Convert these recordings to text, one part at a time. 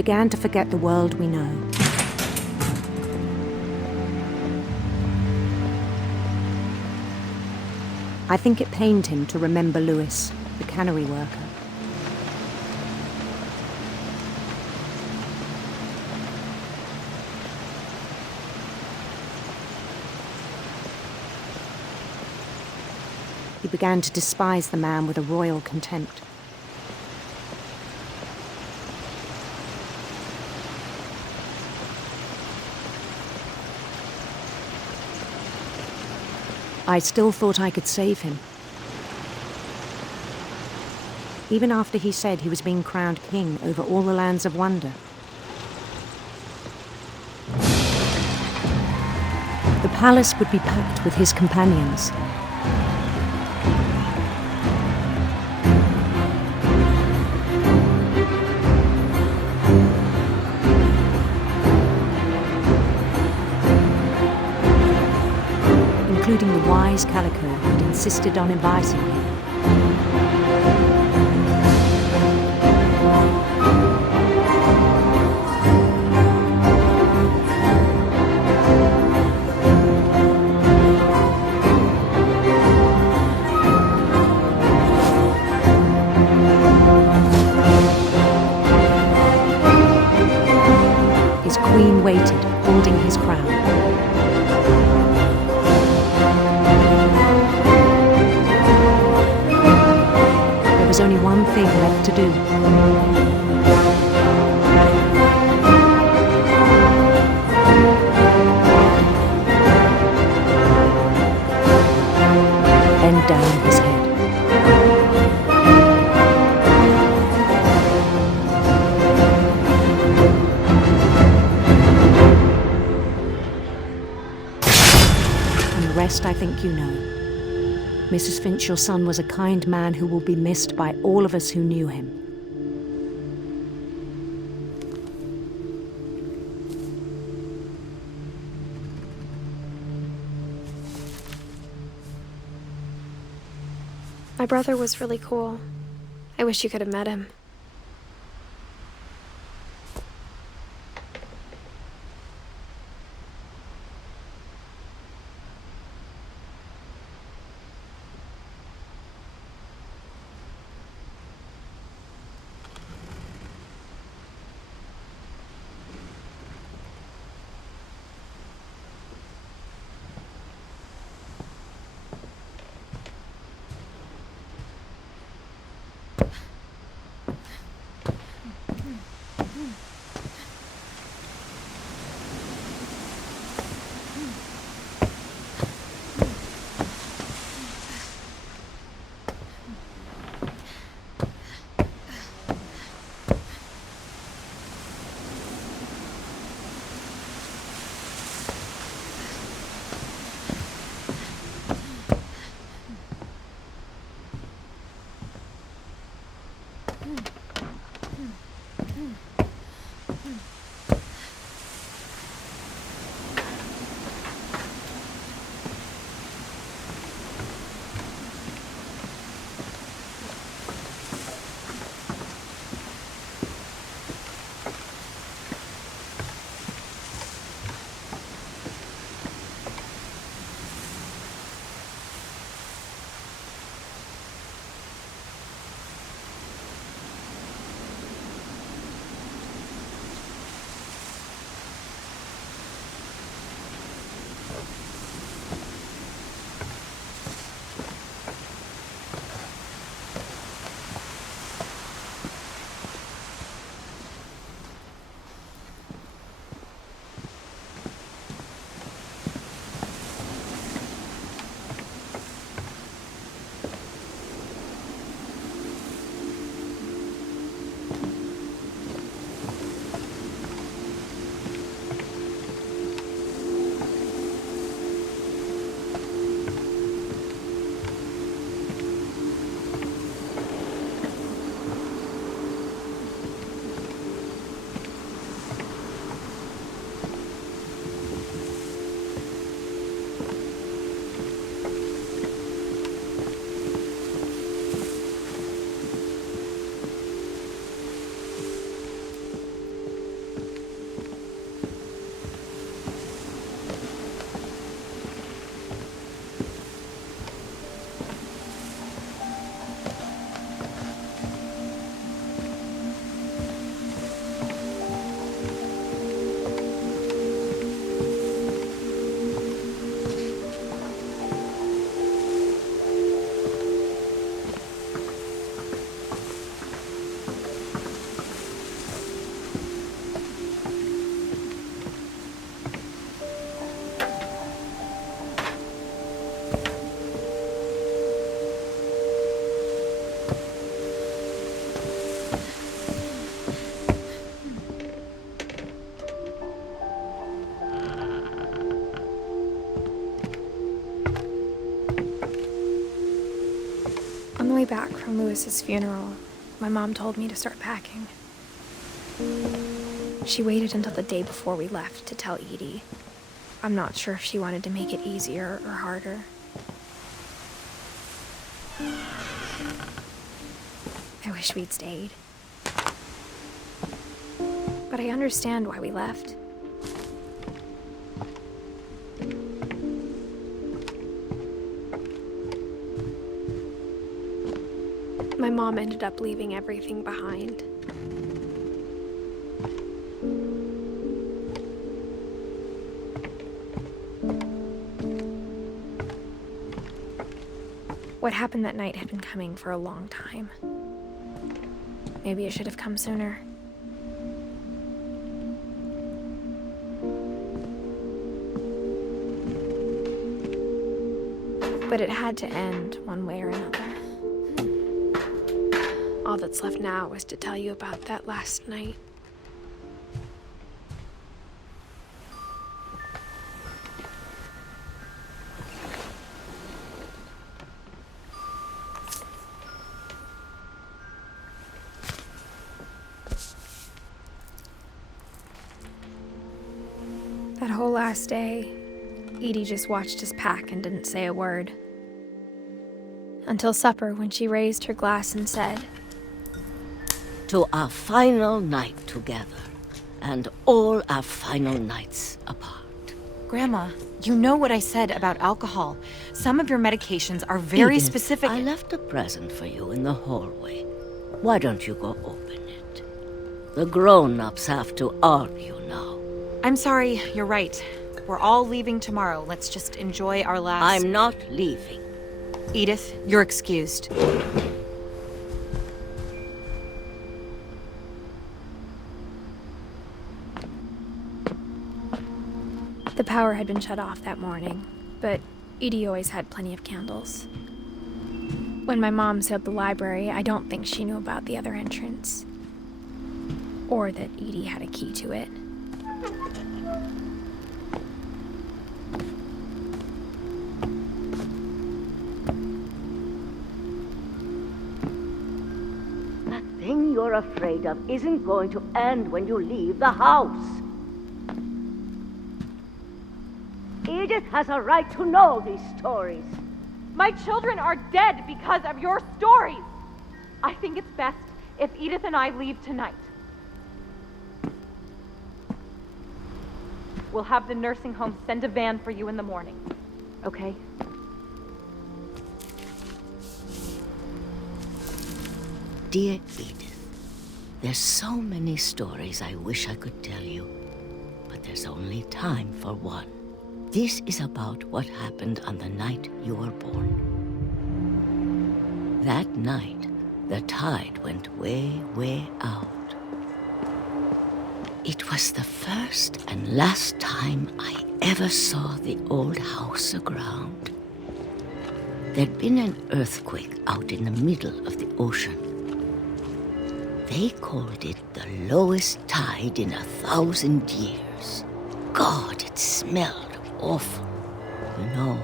began to forget the world we know. I think it pained him to remember Lewis, the cannery worker. He began to despise the man with a royal contempt. I still thought I could save him. Even after he said he was being crowned king over all the lands of wonder. The palace would be packed with his companions. Including the wise Calico who'd insisted on inviting him. His queen waited, holding his crown. There was only one thing left to do. Bend down his head. And the rest I think you know. Mrs. Finch, your son was a kind man who will be missed by all of us who knew him. My brother was really cool. I wish you could have met him. back from Lewis's funeral, my mom told me to start packing. She waited until the day before we left to tell Edie. I'm not sure if she wanted to make it easier or harder. I wish we'd stayed. But I understand why we left. My mom ended up leaving everything behind. What happened that night had been coming for a long time. Maybe it should have come sooner. But it had to end one way or another. All that's left now is to tell you about that last night. That whole last day, Edie just watched us pack and didn't say a word. Until supper, when she raised her glass and said, "To our final night together, and all our final nights apart." Grandma, you know what I said about alcohol. Some of your medications are very Edith, specific. I left a present for you in the hallway. Why don't you go open it? The grown-ups have to argue now. I'm sorry, you're right. We're all leaving tomorrow. Let's just enjoy our last... I'm not leaving. Edith, you're excused. The power had been shut off that morning, but Edie always had plenty of candles. When my mom sealed the library, I don't think she knew about the other entrance. Or that Edie had a key to it. That thing you're afraid of isn't going to end when you leave the house. Edith has a right to know these stories. My children are dead because of your stories. I think it's best if Edith and I leave tonight. We'll have the nursing home send a van for you in the morning, okay? Dear Edith, there's so many stories I wish I could tell you, but there's only time for one. This is about what happened on the night you were born. That night, the tide went way, way out. It was the first and last time I ever saw the old house aground. There'd been an earthquake out in the middle of the ocean. They called it the lowest tide in 1,000 years. God, it smelled awful. You know,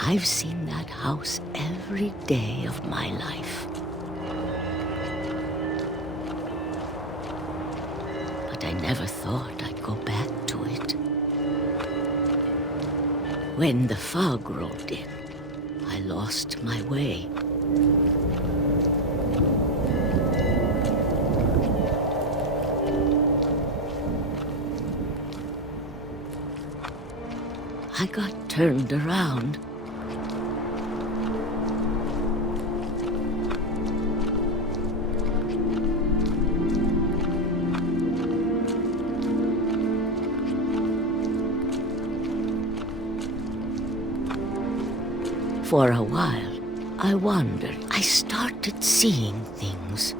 I've seen that house every day of my life. But I never thought I'd go back to it. When the fog rolled in, I lost my way. I got turned around. For a while, I wondered. I started seeing things.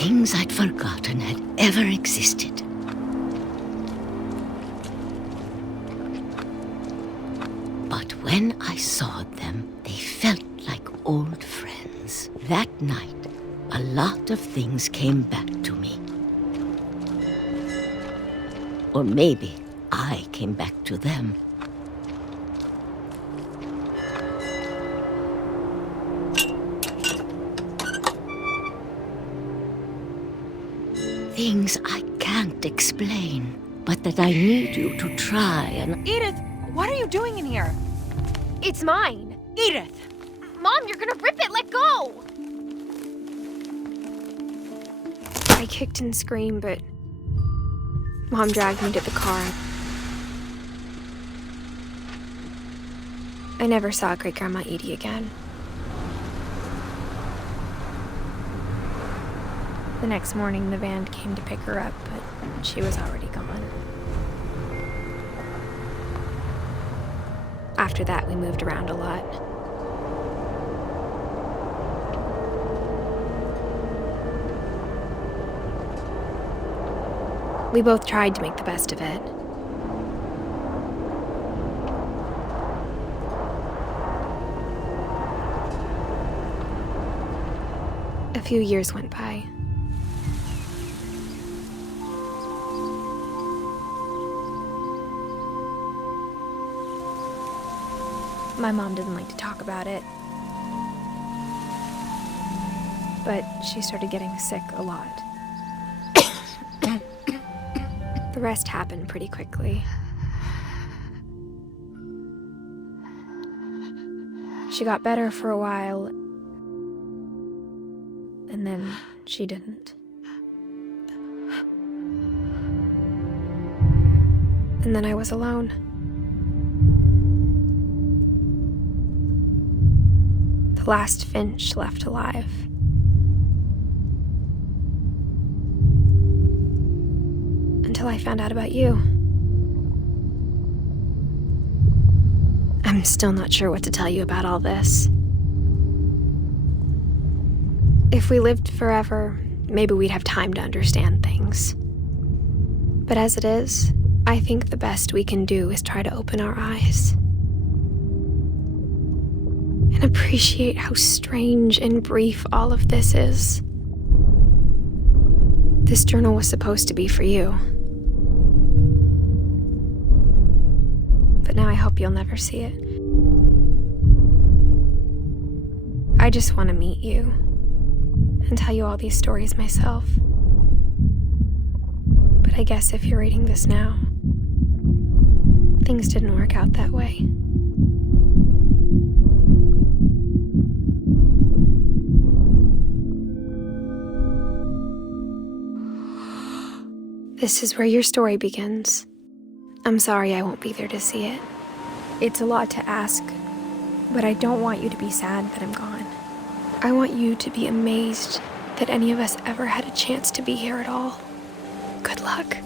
Things I'd forgotten had ever existed. But when I saw them, they felt like old friends. That night, a lot of things came back to me. Or maybe I came back to them. Things I can't explain, but that I need you to try and... Edith, what are you doing in here? It's mine. Edith! Mom, you're gonna rip it! Let go! I kicked and screamed, but Mom dragged me to the car. I never saw Great-Grandma Edie again. The next morning, the van came to pick her up, but she was already gone. After that, we moved around a lot. We both tried to make the best of it. A few years went by. My mom didn't like to talk about it, but she started getting sick a lot. The rest happened pretty quickly. She got better for a while, and then she didn't. And then I was alone. The last Finch left alive. Until I found out about you. I'm still not sure what to tell you about all this. If we lived forever, maybe we'd have time to understand things. But as it is, I think the best we can do is try to open our eyes. And appreciate how strange and brief all of this is. This journal was supposed to be for you. But now I hope you'll never see it. I just want to meet you and tell you all these stories myself. But I guess if you're reading this now, things didn't work out that way. This is where your story begins. I'm sorry I won't be there to see it. It's a lot to ask, but I don't want you to be sad that I'm gone. I want you to be amazed that any of us ever had a chance to be here at all. Good luck.